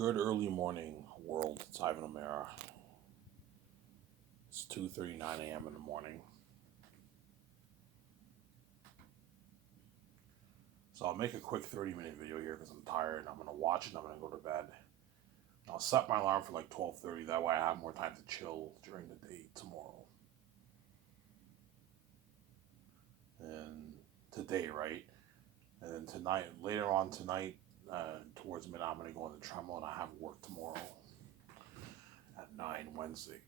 Good early morning, world. It's Ivan O'Mara. It's 2:39 a.m. in the morning. So I'll make a quick 30-minute video here because I'm tired. I'm gonna watch it and I'm gonna go to bed. I'll set my alarm for like 12:30. That way I have more time to chill during the day tomorrow. And today, right? And then tonight, later on tonight, towards midnight, I'm gonna go on the treadmill and I have work tomorrow at 9 Wednesday.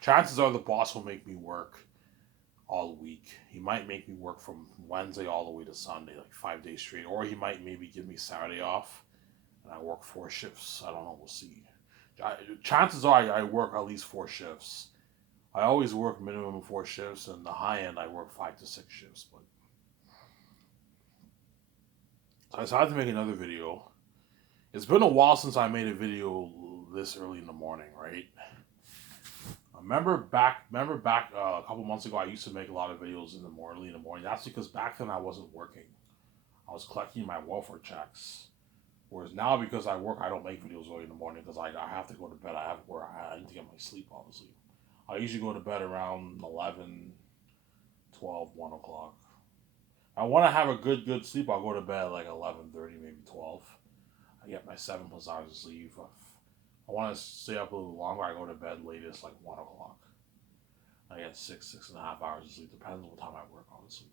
Chances are the boss will make me work all week. He might make me work from Wednesday all the way to Sunday, like 5 days straight, or he might maybe give me Saturday off and I work 4 shifts. I don't know. We'll see. Chances are I work at least 4 shifts. I always work minimum 4 shifts, and the high end I work 5 to 6 shifts. But so I decided to make another video. It's been a while since I made a video this early in the morning, right? Remember back a couple months ago, I used to make a lot of videos early in the morning. That's because back then I wasn't working. I was collecting my welfare checks. Whereas now, because I work, I don't make videos early in the morning because I have to go to bed. I have work. I need to get my sleep, obviously. I usually go to bed around 11, 12, 1 o'clock. I want to have a good sleep. I'll go to bed at like 11:30, maybe 12. I get my 7+ hours of sleep. If I want to stay up a little longer, I go to bed latest like 1 o'clock. I get 6.5 hours of sleep. Depends on what time I work, honestly.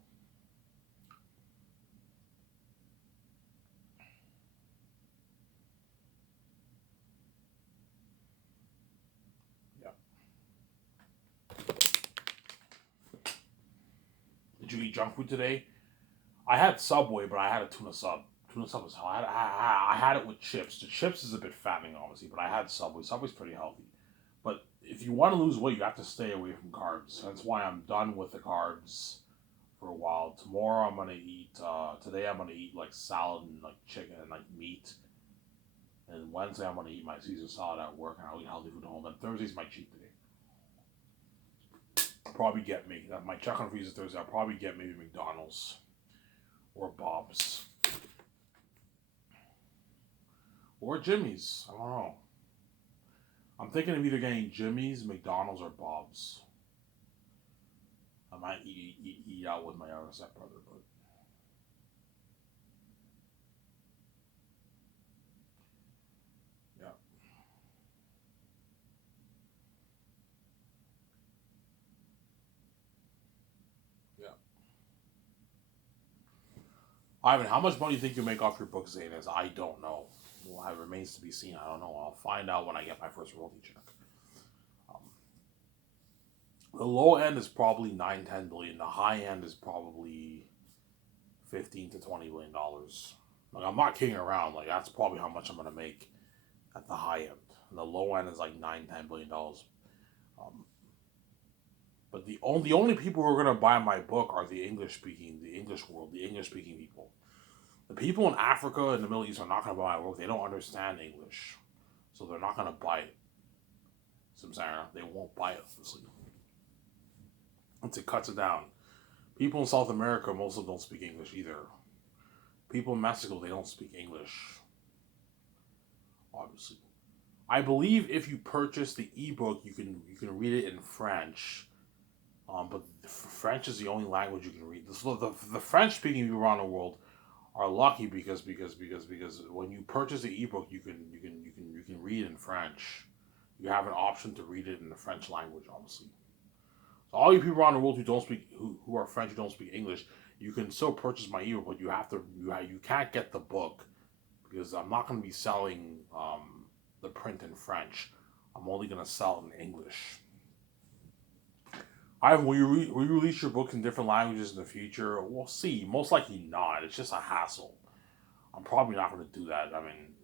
Yeah. Did you eat junk food today? I had Subway, but I had a tuna sub. Tuna sub was hell. I had it with chips. The chips is a bit fattening, obviously, but I had Subway. Subway's pretty healthy. But if you want to lose weight, you have to stay away from carbs. That's why I'm done with the carbs for a while. Tomorrow I'm gonna eat. Today I'm gonna eat like salad and like chicken and like meat. And Wednesday I'm gonna eat my Caesar salad at work, and I'll eat healthy food at home. And Thursday's my cheat day. I'll probably get me. My check on freezer Thursday. I'll probably get maybe McDonald's or Bob's or Jimmy's. I don't know. I'm thinking of either getting Jimmy's, McDonald's, or Bob's. I might eat out with my other stepbrother, but yeah, yeah. Ivan, how much money do you think you make off your book, Zaynaz? I don't know. Well, it remains to be seen. I don't know. I'll find out when I get my first royalty check. Um, the low end is probably 9, 10 billion. The high end is probably 15 to 20 billion dollars. Like, I'm not kidding around. Like, that's probably how much I'm gonna make at the high end. And the low end is like 9, 10 billion dollars. Um, but the only people who are gonna buy my book are the English world, the English speaking people. The people in Africa and the Middle East are not gonna buy my book. They don't understand English, so they're not gonna buy it. So I'm saying they won't buy it. Obviously, it cuts it down. People in South America, most of them don't speak English either. People in Mexico, they don't speak English. Obviously, I believe if you purchase the ebook, you can read it in French. But French is the only language you can read. So the French speaking people around the world are lucky because when you purchase the ebook, you can read in French. You have an option to read it in the French language, obviously. So all you people around the world who are French who don't speak English, you can still purchase my ebook, but you can't get the book because I'm not going to be selling the print in French. I'm only going to sell it in English. Will you release your books in different languages in the future? We'll see. Most likely not. It's just a hassle. I'm probably not going to do that. I mean,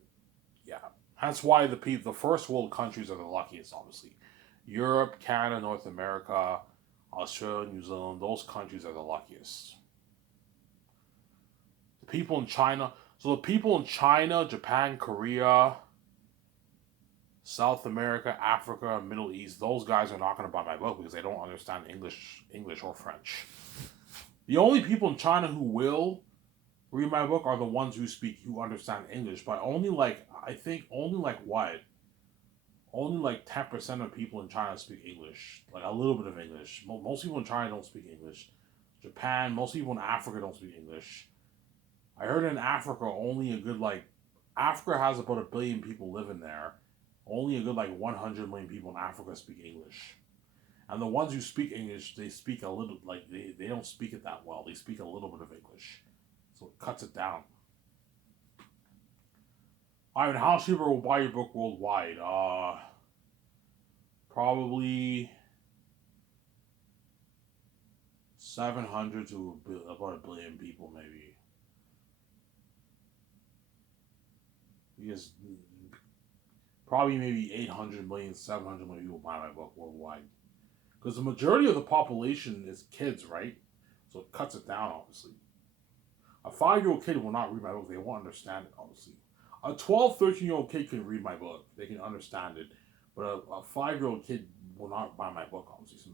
yeah. That's why the first world countries are the luckiest, obviously. Europe, Canada, North America, Australia, New Zealand, those countries are the luckiest. The people in China, so the people in China, Japan, Korea, South America, Africa, Middle East, those guys are not going to buy my book because they don't understand English or French. The only people in China who will read my book are the ones who understand English, but only like I think only like what only like 10% of people in China speak English, like a little bit of English. Most people in China don't speak English. Japan, most people in Africa don't speak English. I heard in Africa only a good like Africa has about 1 billion people living there. Only a good like 100 million people in Africa speak English. And the ones who speak English, they speak a little like they don't speak it that well. They speak a little bit of English. So it cuts it down. Ivan, how cheaper will buy your book worldwide? Probably 700 to about 1 billion people, maybe. Because probably maybe 800 million, 700 million people buy my book worldwide. Because the majority of the population is kids, right? So it cuts it down, obviously. A 5-year-old kid will not read my book. They won't understand it, obviously. A 12, 13-year-old kid can read my book. They can understand it. But a 5-year-old kid will not buy my book, obviously.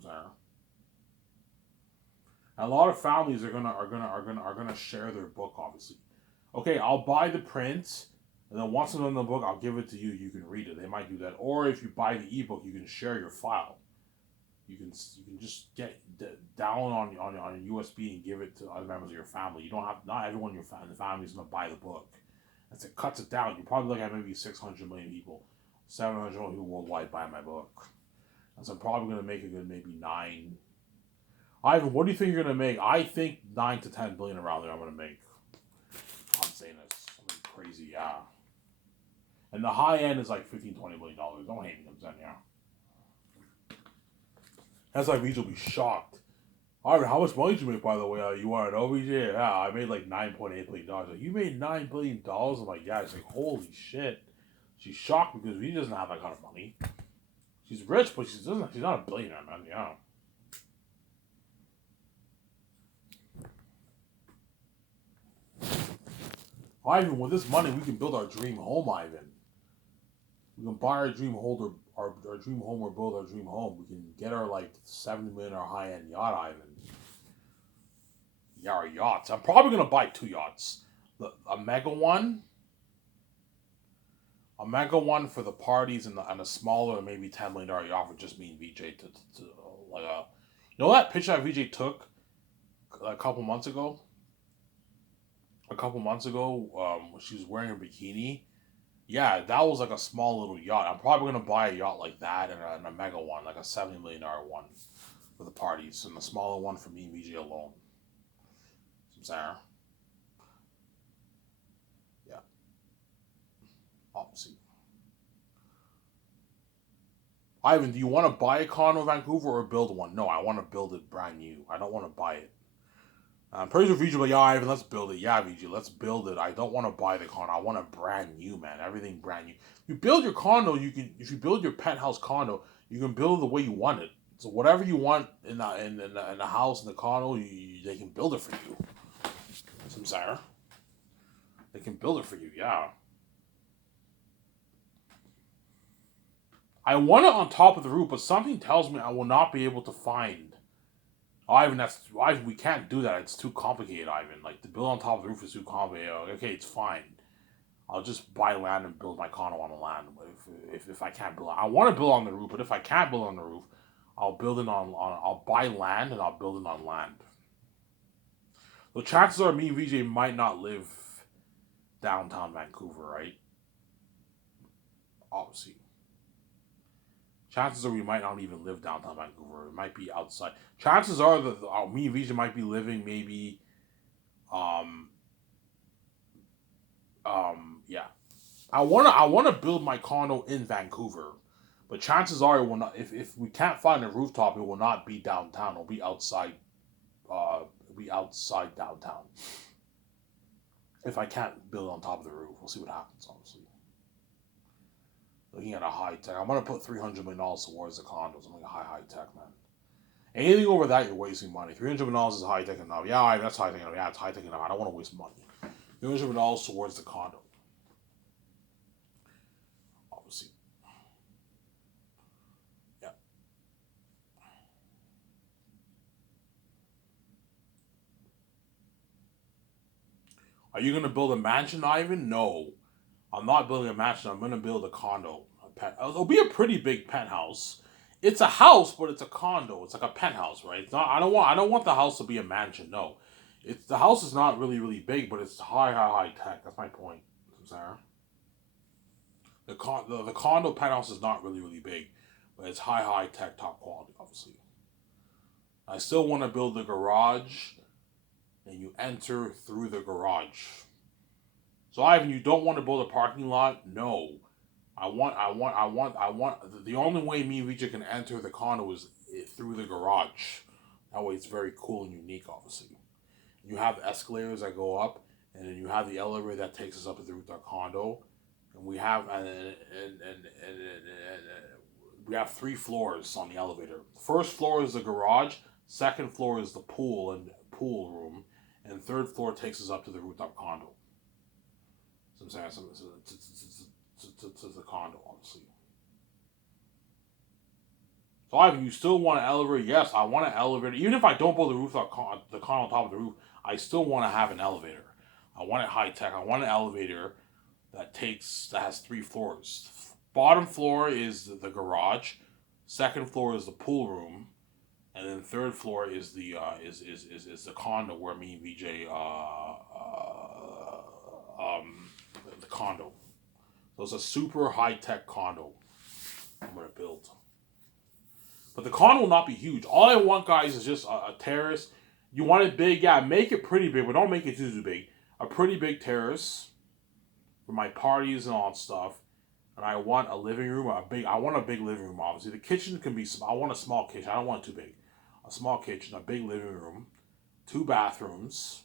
And a lot of families are gonna share their book, obviously. Okay, I'll buy the print, and then once I'm done the book, I'll give it to you. You can read it. They might do that. Or if you buy the ebook, you can share your file. You can just get download on a USB and give it to other members of your family. You don't have not everyone in the family is gonna buy the book. As it cuts it down, you probably look at maybe 600 million people, 700 million people worldwide buy my book. And so I'm probably gonna make a good maybe 9. Ivan, what do you think you're gonna make? I think 9 to 10 billion around there. I'm gonna make. I'm saying this something crazy, yeah. And the high end is like 15, $20 billion. Don't hate me, I'm saying, yeah. That's like VJ will be shocked. Ivan, how much money did you make, by the way? You want to know, VJ? Yeah, I made like $9.8 billion. Like, you made $9 billion? I'm like, yeah. She's like, holy shit. She's shocked because VJ doesn't have that kind of money. She's rich, but she doesn't. She's not a billionaire, man. Yeah. Ivan, with this money, we can build our dream home, Ivan. We can buy our dream holder, our dream home, or build our dream home. We can get our like 70 million or high end yacht, Ivan. Yeah, our yachts. I'm probably gonna buy 2 yachts. A mega one for the parties, and a smaller, maybe $10 million yacht for just me and VJ to like a. You know that picture that VJ took a couple months ago? She was wearing a bikini. Yeah, that was like a small little yacht. I'm probably gonna buy a yacht like that and a mega one, like a $70 million one for the parties, and a smaller one for me and VJ alone. Some Sarah. Yeah, obviously. Ivan, do you want to buy a condo in Vancouver or build one? No, I want to build it brand new. I don't want to buy it. I'm pretty sure VJ, but yeah, Ivan, let's build it. Yeah, VJ, let's build it. I don't want to buy the condo. I want a brand new, man. Everything brand new. You build your condo, you can. If you build your penthouse condo, you can build it the way you want it. So whatever you want in the house in the condo, they can build it for you. Some Sarah, they can build it for you. Yeah. I want it on top of the roof, but something tells me I will not be able to find. Ivan, Ivan. We can't do that. It's too complicated, Ivan. Like the build on top of the roof is too complicated. Okay, it's fine. I'll just buy land and build my condo on the land. If I can't build, I want to build on the roof. But if I can't build on the roof, I'll build it on. I'll buy land and I'll build it on land. The chances are me and VJ might not live downtown Vancouver, right? Obviously, chances are we might not even live downtown Vancouver. It might be outside. Chances are that me and VJ might be living maybe, um, yeah. I wanna build my condo in Vancouver, but chances are it will not. If we can't find a rooftop, it will not be downtown. It'll be outside. It'll be outside downtown. If I can't build on top of the roof, we'll see what happens. Obviously, looking at a high tech, I'm gonna put $300 million towards the condos. I'm like a high tech, man. Anything over that, you're wasting money. $300 million is high tech enough. Yeah, that's high tech enough. Yeah, it's high tech enough. I don't want to waste money. $300 million towards the condo. Obviously, yeah. Are you gonna build a mansion, Ivan? No, I'm not building a mansion. I'm gonna build a condo. It'll be a pretty big penthouse. It's a house, but it's a condo. It's like a penthouse, right? It's not. I don't want the house to be a mansion. No, it's the house is not really big, but it's high tech. That's my point, Sarah. The condo penthouse is not really big, but it's high tech, top quality, obviously. I still want to build the garage, and you enter through the garage. So Ivan, you don't want to build a parking lot? No. I want. The only way me and Vijay can enter the condo is through the garage. That way, it's very cool and unique. Obviously, you have escalators that go up, and then you have the elevator that takes us up to the roof of our condo, and we have we have 3 floors on the elevator. First floor is the garage. Second floor is the pool room, and third floor takes us up to the rooftop condo. So I'm saying to the condo, obviously. So Ivan, you still want an elevator? Yes, I want an elevator. Even if I don't build the condo on top of the roof, I still want to have an elevator. I want it high tech. I want an elevator that has 3 floors. Bottom floor is the garage. Second floor is the pool room, and then third floor is the condo where me and VJ the condo. So it's a super high tech condo I'm gonna build. But the condo will not be huge. All I want, guys, is just a terrace. You want it big, yeah, make it pretty big, but don't make it too big. A pretty big terrace for my parties and all that stuff. And I want a living room, I want a big living room, obviously. The kitchen can be, I want a small kitchen. I don't want it too big. A small kitchen, a big living room, 2 bathrooms,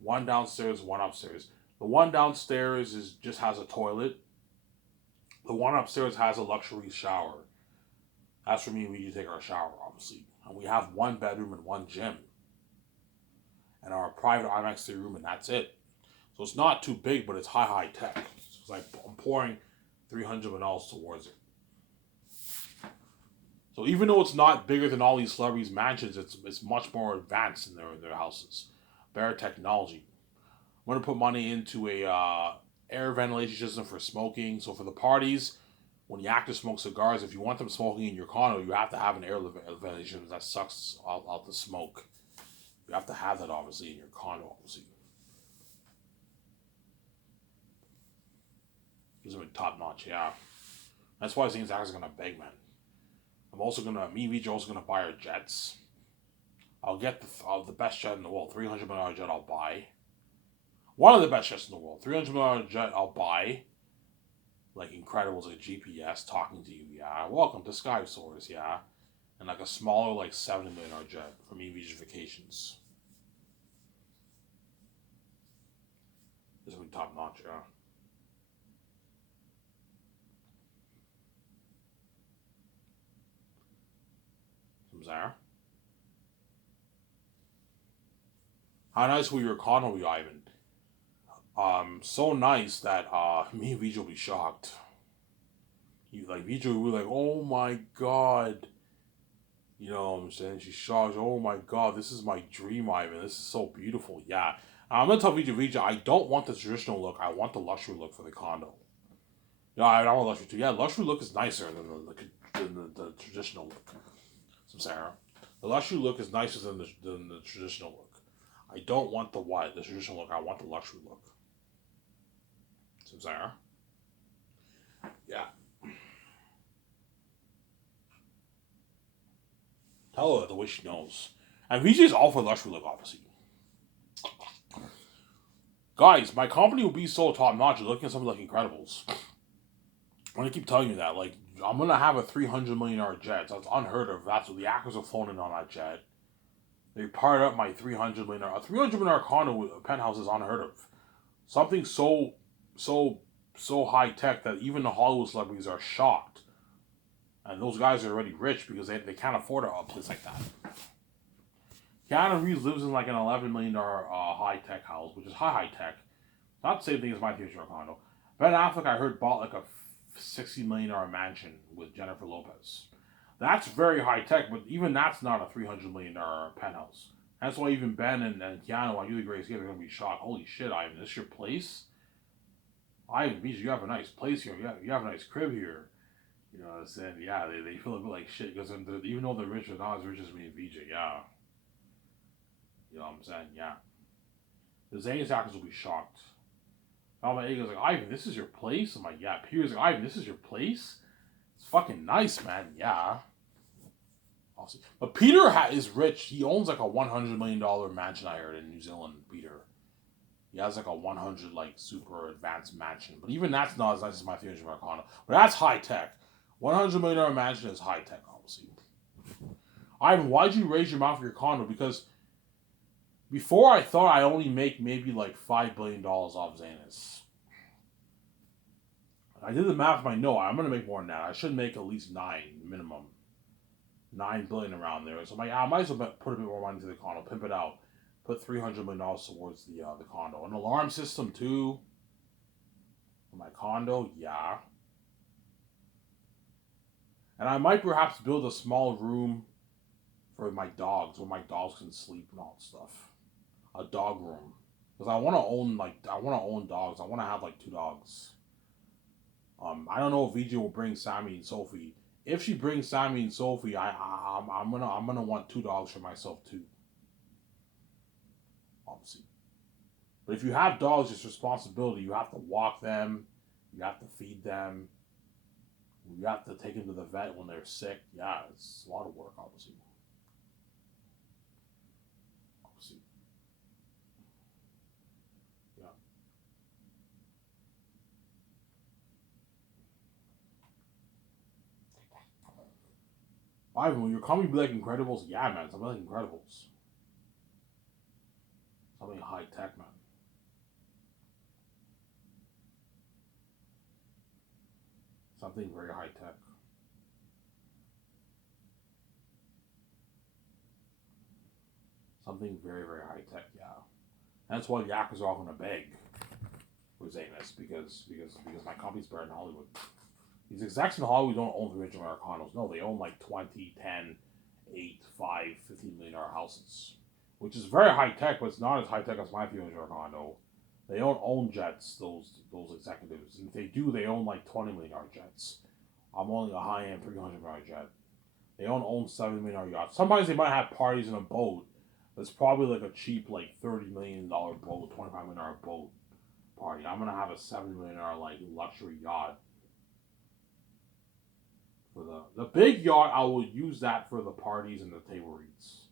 1 downstairs, 1 upstairs. The one downstairs just has a toilet. The one upstairs has a luxury shower. That's for me. We need to take our shower, obviously. And we have 1 bedroom and 1 gym. And our private IMAX 3 room, and that's it. So it's not too big, but it's high tech. It's like I'm pouring $300 towards it. So even though it's not bigger than all these celebrities' mansions, it's much more advanced in their houses. Better technology. I'm gonna put money into a air ventilation system for smoking. So for the parties, when the actors smoke cigars, if you want them smoking in your condo, you have to have an air ventilation that sucks out the smoke. You have to have that, obviously, in your condo, obviously. It's gonna be top notch, yeah. That's why these actors are gonna beg, man. Me and VJ also gonna buy our jets. I'll get the best jet in the world, $300 million jet. I'll buy one of the best jets in the world, $300 million jet. I'll buy. Like Incredibles, like GPS talking to you, yeah. Welcome to Sky Source, yeah. And like a smaller, like $70 million jet for me and VJ's vacations. This will be top notch, yeah. There. How nice will your condo be, Ivan? So nice that me and Vijay will be shocked. Vijay will be like, oh my god. You know what I'm saying? She's shocked. Oh my god, this is my dream, Ivan. This is so beautiful. Yeah. I'm gonna tell Vijay, I don't want the traditional look. I want the luxury look for the condo. Yeah, I don't want luxury too. Yeah, luxury look is nicer than the traditional look. Some Sarah. The luxury look is nicer than the traditional look. I don't want the traditional look. I want the luxury look. Some Sarah. Yeah. Tell her the way she knows. And VJ's all for luxury look, obviously. Guys, my company will be so top notch. You're looking at something like Incredibles. I'm gonna keep telling you that. Like, I'm gonna have a $300 million jet. That's unheard of. That's what the actors are flown in on that jet. They part up my $300 million. A $300 million condo with a penthouse is unheard of. Something so high tech that even the Hollywood celebrities are shocked. And those guys are already rich because they can't afford a place like that. Keanu Reeves lives in like an $11 million high tech house, which is high tech. Not the same thing as my $300 condo. Ben Affleck, I heard, bought like a $60 million mansion with Jennifer Lopez. That's very high tech, but even that's not a $300 million penthouse. That's why even Ben and Keanu, while you the greatest game, they're gonna be shocked. Holy shit, Ivan, this your place? Ivan, Beach, you have a nice place here. You have a nice crib here. You know what I'm saying? Yeah, they feel a bit like shit because even though they're rich, they're not as rich as me and VJ. Yeah. You know what I'm saying? Yeah. The Zane's actors will be shocked. Alma Ego's like, Ivan, this is your place? I'm like, yeah. Pierre's like, Ivan, this is your place? It's fucking nice, man. Yeah. Awesome. But Peter is rich. He owns like a $100 million mansion, I heard, in New Zealand, Peter. He has like a 100 like super advanced mansion. But even that's not as nice as my $300 million condo. But that's high tech. $100 million mansion is high tech, obviously. Ivan, why'd you raise your mouth for your condo? Because before I thought I only make maybe like $5 billion off Zanus. I did the math. I'm gonna make more than that. I should make at least 9 minimum, 9 billion around there. So I might as well put a bit more money into the condo, pimp it out, put $300 million towards the condo, an alarm system too. For my condo, yeah. And I might perhaps build a small room for my dogs, where my dogs can sleep and all that stuff. A dog room, because I want to own dogs. I want to have like 2 dogs. I don't know if VJ will bring Sammy and Sophie. If she brings Sammy and Sophie, I'm gonna want 2 dogs for myself too. Obviously, but if you have dogs, it's responsibility. You have to walk them, you have to feed them, you have to take them to the vet when they're sick. Yeah, it's a lot of work, obviously. Yeah. Ivan, when you're coming, be like Incredibles. Yeah, man, something like Incredibles. Something high tech, man. Something very high tech. Something very, very high tech. Yeah. That's why the actors are all gonna beg for Zanus because my company's better in Hollywood. These execs in Hollywood don't own the original condos. No, they own like 20, 10, 8, 5, $15 million houses, which is very high tech, but it's not as high tech as my $3 million condo. They don't own jets, those executives. And if they do, they own like $20 million jets. I'm owning a high end $300 million jet. They don't own $7 million yachts. Sometimes they might have parties in a boat. It's probably like a cheap like $30 million boat, $25 million boat party. I'm gonna have a $70 million like luxury yacht. For the big yacht, I will use that for the parties and the table reads.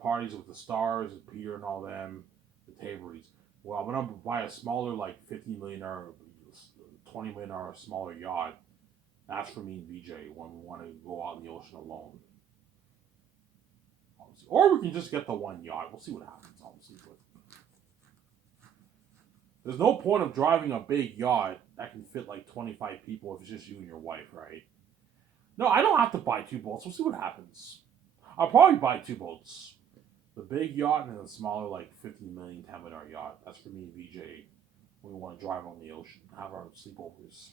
Parties with the stars, and Peter and all them, the table reads. Well, I'm gonna buy a smaller like $50 million, $20 million smaller yacht. That's for me and VJ when we want to go out in the ocean alone. Obviously. Or we can just get the one yacht. We'll see what happens, obviously. But there's no point of driving a big yacht that can fit like 25 people if it's just you and your wife, right? No, I don't have to buy 2 boats. We'll see what happens. I'll probably buy 2 boats. The big yacht and the smaller, like 50 million, $10 million yacht. That's for me and VJ. We want to drive on the ocean, have our sleepovers.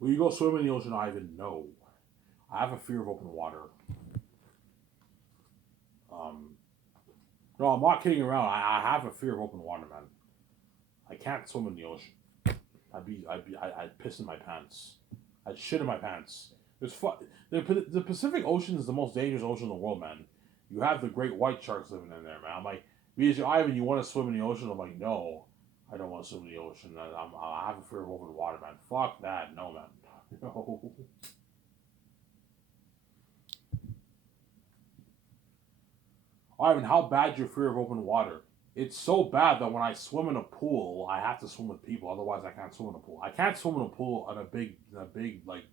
Will you go swim in the ocean, Ivan? No. I have a fear of open water. Um, no, I'm not kidding around. I have a fear of open water, man. I can't swim in the ocean. I'd piss in my pants. I'd shit in my pants. The Pacific Ocean is the most dangerous ocean in the world, man. You have the great white sharks living in there, man. I'm like, Ivan, you want to swim in the ocean? I'm like, no, I don't want to swim in the ocean. I have a fear of open water, man. Fuck that, no, man. No. Ivan, how bad's your fear of open water? It's so bad that when I swim in a pool, I have to swim with people. Otherwise, I can't swim in a pool. I can't swim in a pool in a big like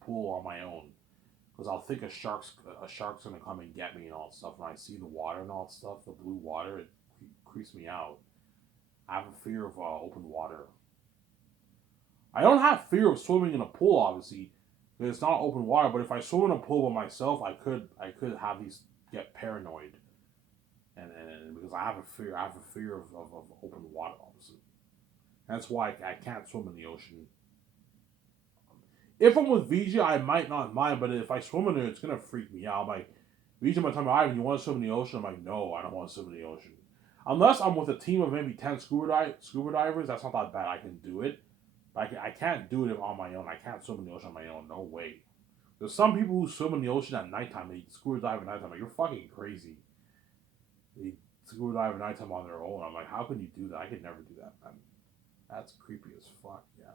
pool on my own because I'll think a shark's gonna come and get me and all that stuff. When I see the water and all that stuff, the blue water, it creeps me out. I have a fear of open water. I don't have fear of swimming in a pool, obviously, because it's not open water. But if I swim in a pool by myself, I could have these get paranoid, and because I have a fear of open water, obviously. That's why I can't swim in the ocean. If I'm with VJ, I might not mind, but if I swim in there, it's gonna freak me out. VJ might tell me, Ivan, you want to swim in the ocean? I'm like, no, I don't want to swim in the ocean. Unless I'm with a team of maybe 10 scuba divers, that's not that bad. I can do it. But I can't do it on my own. I can't swim in the ocean on my own. No way. There's some people who swim in the ocean at nighttime. They scuba dive at nighttime. Like, you're fucking crazy. They scuba dive at nighttime on their own. I'm like, how can you do that? I could never do that, man. That's creepy as fuck, yeah.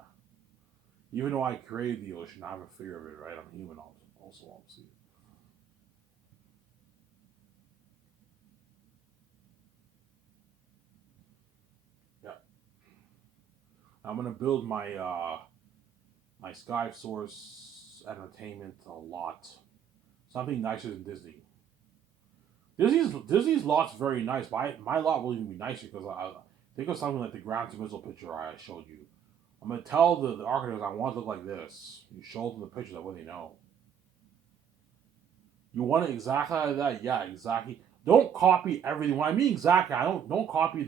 Even though I created the ocean, I have a fear of it, right? I'm human also obviously. Yeah. I'm gonna build my Sky Source Entertainment a lot. Something nicer than Disney. Disney's lot's very nice, but my lot will even be nicer because I think of something like the Gran Turismo picture I showed you. I'm gonna tell the architects I want it to look like this. You show them the picture that way they know. You want it exactly like that? Yeah, exactly. Don't copy everything. When I mean exactly, I don't copy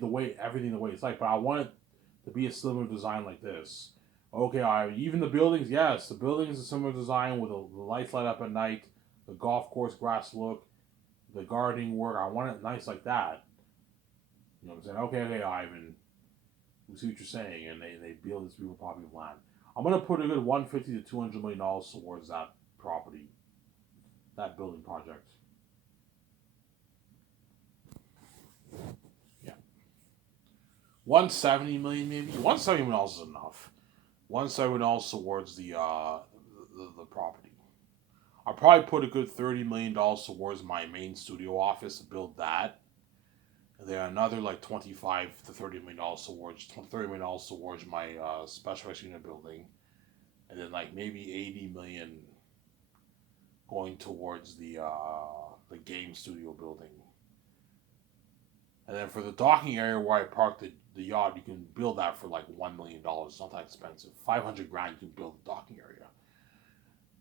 everything the way it's like, but I want it to be a similar design like this. Okay, even the buildings, yes, the buildings is a similar design with the lights light up at night, the golf course grass look, the gardening work. I want it nice like that. You know what I'm saying? Okay, Ivan, we see what you're saying, and they build this beautiful property of land. I'm gonna put a good 150 to $200 million towards that property, that building project. Yeah, 170 million maybe. 170 million is enough. 170 million towards the property. I'll probably put a good $30 million towards my main studio office to build that. And then another like 25 to $30 million towards $30 million towards my specialized unit building. And then like maybe 80 million going towards the game studio building. And then for the docking area where I parked the yacht, you can build that for like $1 million. It's not that expensive. 500 grand you can build the docking area.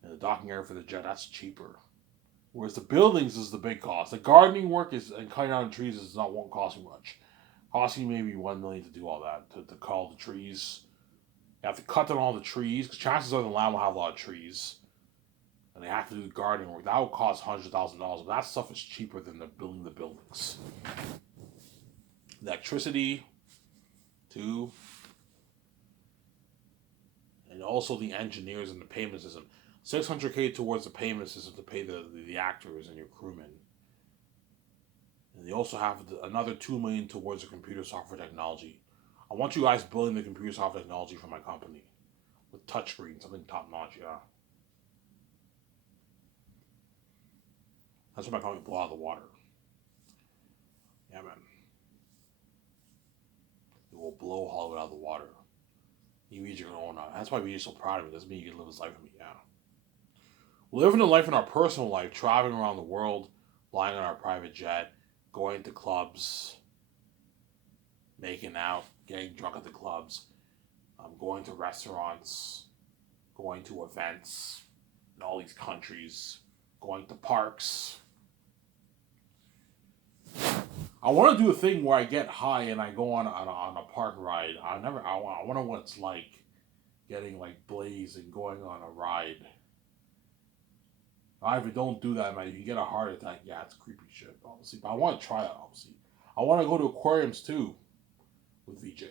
And the docking area for the jet, that's cheaper. Whereas the buildings is the big cost. The gardening work is and cutting down trees is not won't cost you much. Costing maybe 1 million to do all that to cut all the trees. You have to cut down all the trees because chances are the land will have a lot of trees, and they have to do the gardening work. That will cost $100,000. But that stuff is cheaper than the building the buildings. Electricity, too, and also the engineers and the payment system. 600K towards the payment system to pay the actors and your crewmen. And they also have another 2 million towards the computer software technology. I want you guys building the computer software technology for my company with touchscreen, something top notch. Yeah, that's what my company blow out of the water. Yeah, man, it will blow Hollywood out of the water. You read your own. That's why we're so proud of it. Doesn't mean you can live this life with me. Yeah, we're living a life in our personal life, traveling around the world, flying on our private jet, going to clubs, making out, getting drunk at the clubs, going to restaurants, going to events in all these countries, going to parks. I want to do a thing where I get high and I go on a park ride. I wonder what it's like getting like blazed and going on a ride. If you don't do that, man, you can get a heart attack. Yeah, it's creepy shit, obviously. But I want to try it, obviously. I want to go to aquariums too with VJ.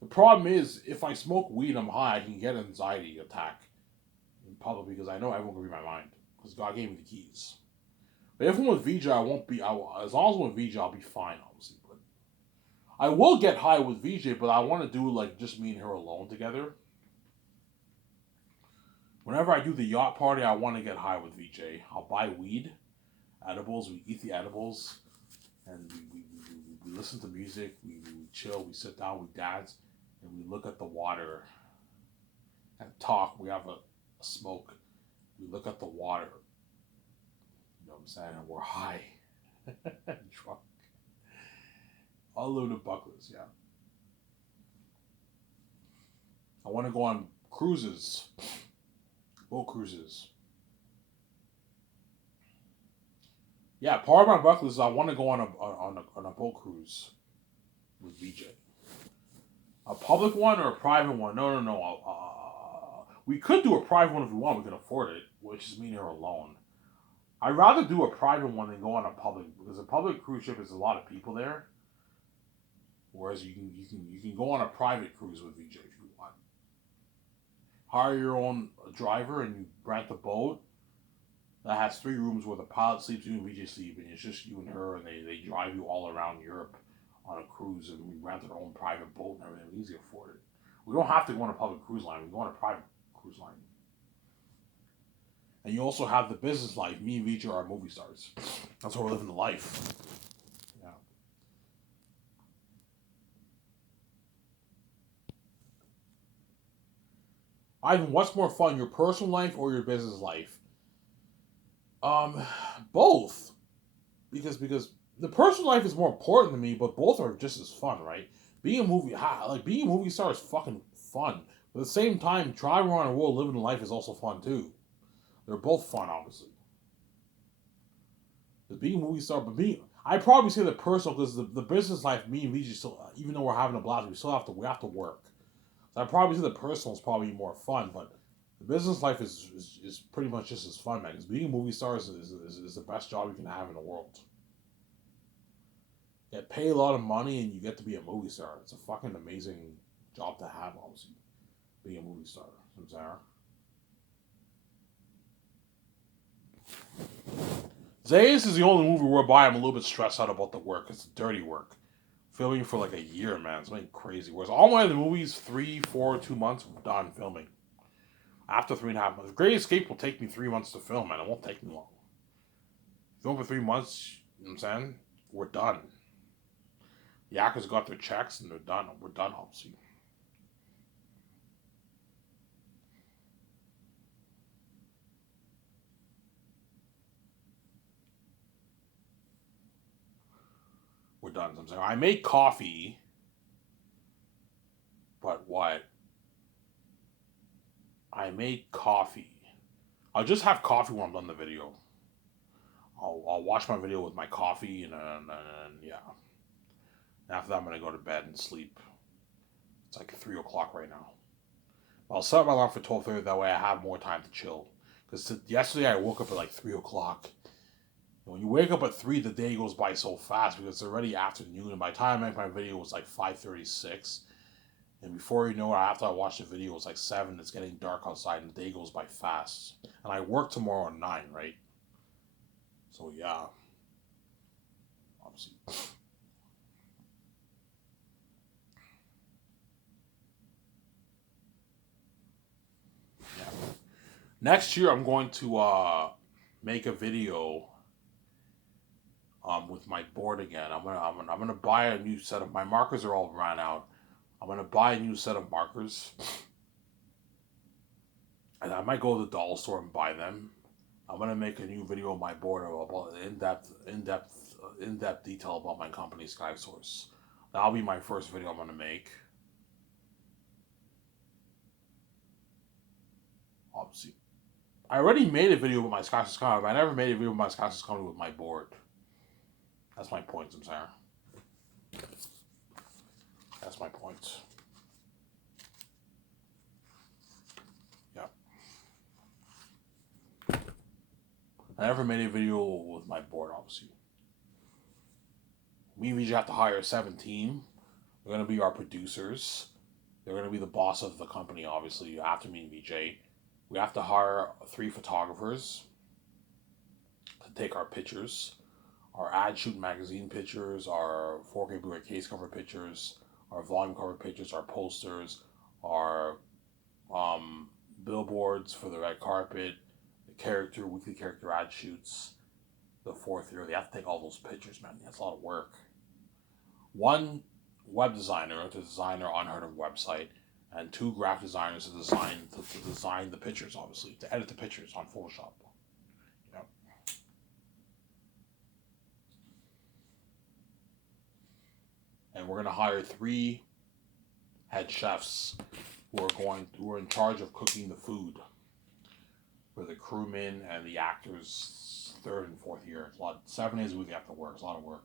The problem is, if I smoke weed, I'm high. I can get an anxiety attack in public because I know everyone can read my mind because God gave me the keys. But if I'm with VJ, I won't be. As long as I'm with VJ, I'll be fine, obviously. But I will get high with VJ, but I want to do like just me and her alone together. Whenever I do the yacht party, I want to get high with VJ. I'll buy weed, edibles. We eat the edibles, and we listen to music. We chill. We sit down. We dance, and we look at the water and talk. We have a smoke. We look at the water. You know what I'm saying? And we're high, drunk. All live in bucklers, yeah. I want to go on cruises, boat cruises. Yeah, part of my bucket list is I want to go on a boat cruise with VJ. A public one or a private one? No. We could do a private one if we want. We can afford it, which is me and her alone. I'd rather do a private one than go on a public, because a public cruise ship is a lot of people there. Whereas you can go on a private cruise with VJ if you want. Hire your own driver and you rent a boat that has 3 rooms where the pilot sleeps, you and VJ sleep, and it's just you and her, and they drive you all around Europe on a cruise, and we rent our own private boat and everything. We easily afford it. We don't have to go on a public cruise line. We go on a private cruise line. And you also have the business life. Me and VJ are movie stars. That's how we're living the life. Yeah. Ivan, what's more fun, your personal life or your business life? Um, Both. Because the personal life is more important to me, but both are just as fun, right? Being a movie star is fucking fun. But at the same time, traveling around the world, living life is also fun too. They're both fun, obviously. The being a movie star, but I probably say the personal because the business life, me and VJ still, even though we're having a blast, we have to work. So I probably say the personal is probably more fun, but the business life is pretty much just as fun, man. Because being a movie star is the best job you can have in the world. You get paid a lot of money and you get to be a movie star. It's a fucking amazing job to have, obviously. Being a movie star. You know what I'm Zayas is the only movie whereby I'm a little bit stressed out about the work. It's dirty work. Filming for like a year, man. It's like crazy. Whereas all my other movies, 3, 4, 2 months, done filming. After 3.5 months. Great Escape will take me 3 months to film, man. It won't take me long. Film for 3 months, you know what I'm saying? We're done. The actors got their checks and they're done. We're done, obviously. We're done. So I'm saying I make coffee, but what? I make coffee. I'll just have coffee when I'm done the video. I'll watch my video with my coffee and yeah. After that, I'm gonna go to bed and sleep. It's like 3 o'clock right now. I'll set my alarm for 12:30. That way, I have more time to chill. Because yesterday I woke up at like 3 o'clock. And when you wake up at 3, the day goes by so fast because it's already afternoon. And by the time I make my video, it was like 5:36. And before you know it, after I watch the video, it's like 7. It's getting dark outside, and the day goes by fast. And I work tomorrow at 9, right? So yeah, obviously. Yeah. Next year, I'm going to make a video with my board again. I'm gonna buy a new set of my markers are all run out. I'm gonna buy a new set of markers, and I might go to the dollar store and buy them. I'm gonna make a new video on my board about in-depth detail about my company SkySource. That'll be my first video I'm gonna make. Obviously, I already made a video with my SkySource company, but I never made a video with my SkySource company with my board. That's my point, I'm saying. That's my point. Yeah. I never made a video with my board, obviously. We usually have to hire a 7 team. They're going to be our producers. They're going to be the boss of the company, obviously, after me and VJ. We have to hire 3 photographers to take our pictures. Our ad shoot magazine pictures, our 4K Blu-ray case cover pictures, our volume cover pictures, our posters, our billboards for the red carpet, the weekly character ad shoots, the 4th year. They have to take all those pictures, man. That's a lot of work. One web designer to design our Unheard of website, and 2 graphic designers to design the pictures, obviously, to edit the pictures on Photoshop. Yep. And we're gonna hire 3 head chefs who are in charge of cooking the food for the crewmen and the actors 3rd and 4th year. It's a lot. 7 days a week they have to work. It's a lot of work.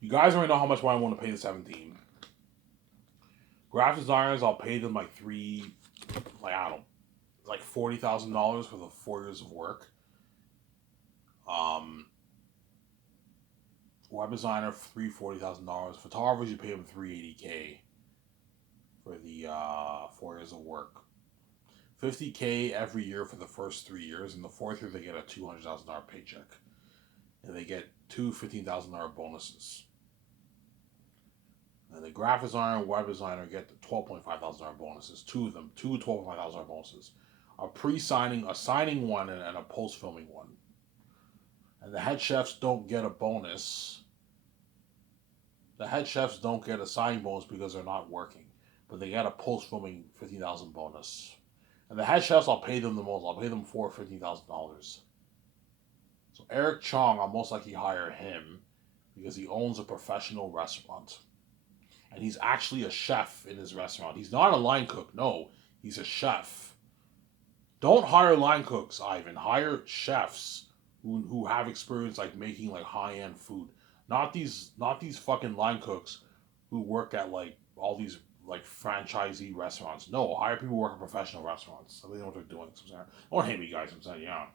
You guys already know how much money I want to pay the 7 team. Graphic designers, I'll pay them like 3, like I don't know, like $40,000 for the 4 years of work. Web designer $40,000. Photographers you pay them $380K for the 4 years of work. $50K every year for the first 3 years, and the fourth year they get a $200,000 paycheck, and they get two $15,000 bonuses. And the graphic designer and web designer get the $12,500 bonuses. Two of them, two $12,500 bonuses. A signing one, and a post filming one. And the head chefs don't get a bonus. The head chefs don't get a signing bonus because they're not working, but they get a post filming $15,000 bonus. And the head chefs, I'll pay them the most. I'll pay them $15,000. So Eric Chong, I'll most likely hire him because he owns a professional restaurant. And he's actually a chef in his restaurant. He's not a line cook. No, he's a chef. Don't hire line cooks, Ivan. Hire chefs who have experience like making like high-end food. Not these fucking line cooks who work at like all these like franchisee restaurants. No, hire people who work at professional restaurants. So they know what they're doing. Don't hate me, guys. I'm saying, yeah.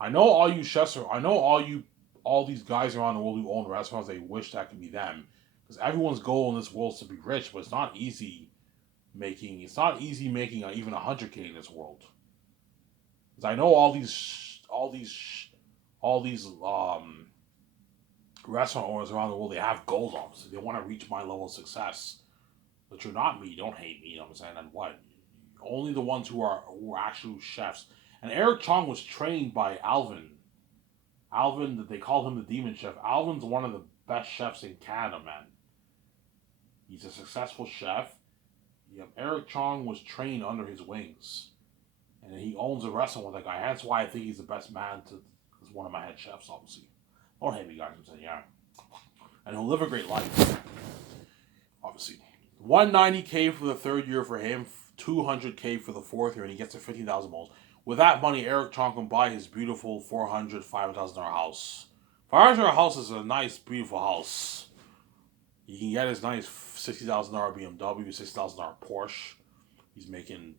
I know all you chefs are. I know all these guys around the world who own restaurants. They wish that could be them, because everyone's goal in this world is to be rich. But it's not easy making. It's not easy making even $100K in this world. Because I know all these restaurant owners around the world, they have goals, obviously. They want to reach my level of success. But you're not me. Don't hate me. You know what I'm saying? And what? Only the ones who are actual chefs. And Eric Chong was trained by Alvin. Alvin, that they call him the Demon Chef. Alvin's one of the best chefs in Canada, man. He's a successful chef. Eric Chong was trained under his wings. And he owns a restaurant with that guy. That's why I think he's the best man as one of my head chefs, obviously. Don't hate me, guys. I'm saying, yeah. And he'll live a great life. Obviously. $190K for the third year for him. $200K for the fourth year. And he gets a $15,000 bonus. With that money, Eric Chong can buy his beautiful $400,000, $500,000 house. $500,000 house is a nice, beautiful house. He can get his nice $60,000 BMW, $60,000 Porsche. He's making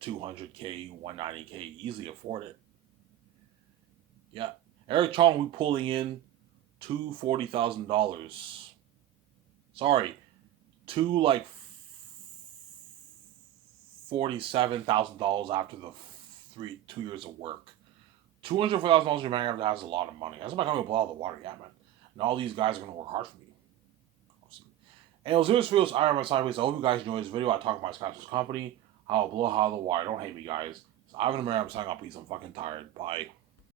$200K, $190K, easily afford it. Yeah. Eric Chong will be pulling in $40,000. Sorry, like $47,000 after the 2 years of work. $204,000 your man has a lot of money. That's my company blow out the water, yeah, man. And all these guys are gonna work hard for me. And it was this video's Iron Man Sideways. I hope you guys enjoyed this video. I talk about Scotch's company, how I'll blow out the water. Don't hate me, guys. So Ivan and Mary, I'm saying I'm fucking tired. Bye.